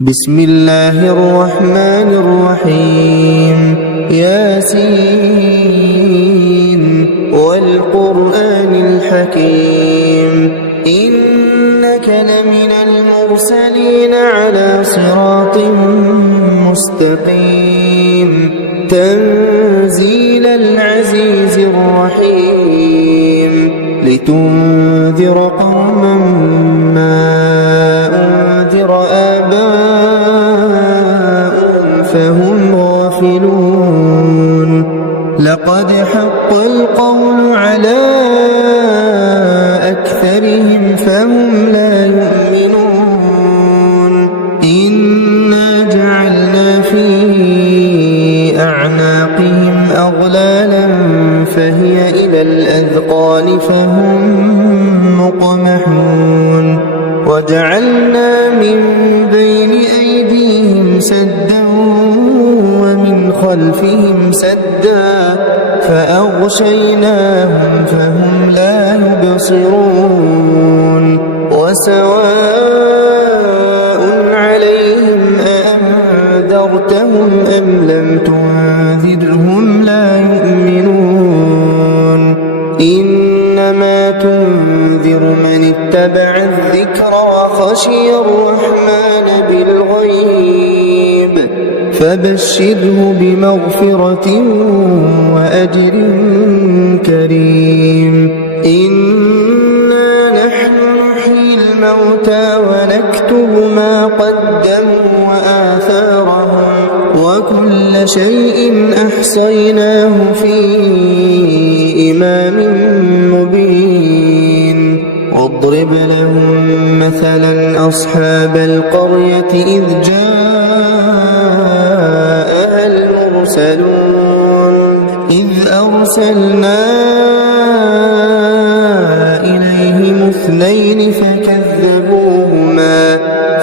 بسم الله الرحمن الرحيم ياسين والقرآن الحكيم إنك لمن المرسلين على صراط مستقيم تنزيل العزيز الرحيم لتنذر قوما ما أنذر آباؤهم فهم غافلون لقد حق القول على أكثرهم فهم لا يؤمنون إنا جعلنا في أعناقهم أغلالا فهي إلى الأذقان فهم مقمحون وجعلنا من بين أيديهم سدا ومن خلفهم سدا فأغشيناهم فهم لا يبصرون وسواء عليهم أأنذرتهم أم لم تنذرهم لا يؤمنون إنما تنذر من اتبع الذكر وخشي الرحمن بالغيب فبشره بمغفرة وأجر كريم إنا نحن نحيي الموتى ونكتب ما قدموا وآثارهم وكل شيء أحصيناه في إمام مبين واضرب لهم مثلا أصحاب القرية إذ جاءها المرسلون إذ أرسلنا إليهم اثنين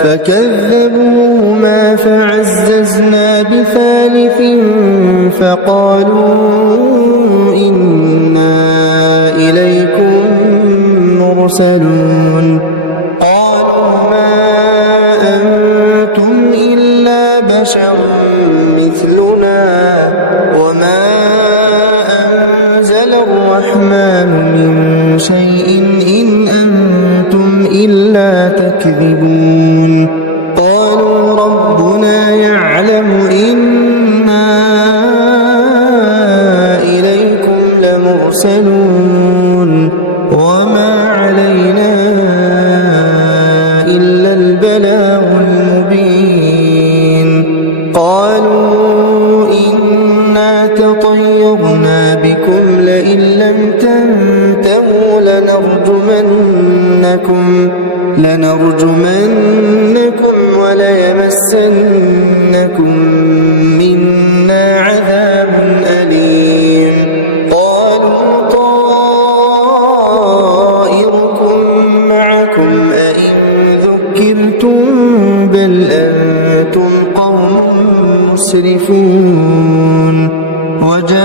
فكذبوهما فعززنا بثالث فقالوا إنا إليكم مرسلون قالوا ما أنتم إلا بشر مثلنا وما أنزل الرحمن من شيء إن أنتم إلا تكذبون قالوا ربنا يعلم إنا إليكم لمرسلون وما علينا إلا البلاغ المبين قالوا إنا تطيرنا بكم لئن لم تنتهوا لنرجمنكم وليمسنكم منا عذاب أليم قالوا طائركم معكم أئن ذكرتم بل أنتم قوم مسرفون وجاء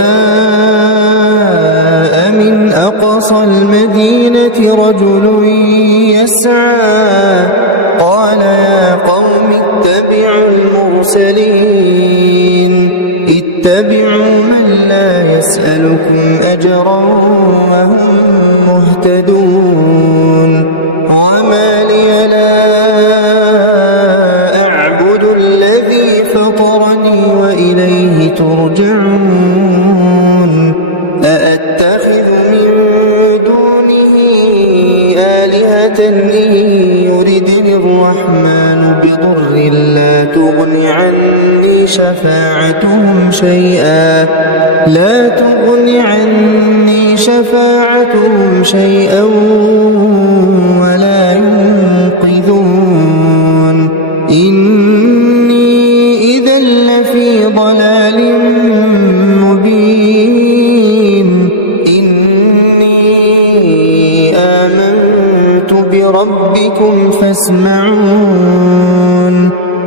من أقصى المدينة رجل يسعى قال يا قوم اتبعوا اتبعوا من لا يسألكم أجرا وهم مهتدون وما لي لا أعبد الذي فطرني وإليه ترجعون أأتخذ من دونه آلهة إن يردني الرحمن بضر لا تغن عني شفاعتهم شيئا ولا ينقذون إني إذا لفي ضلال مبين إني آمنت بربكم فاسمعون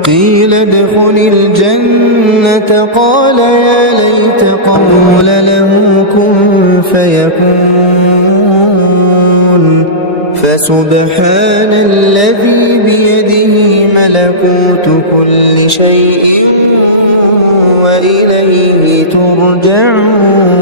قيل ادخل الجنة قال يا ليت قول له كن فيكون فسبحان الذي بيده ملكوت ملكوت كل شيء وإليه ترجعون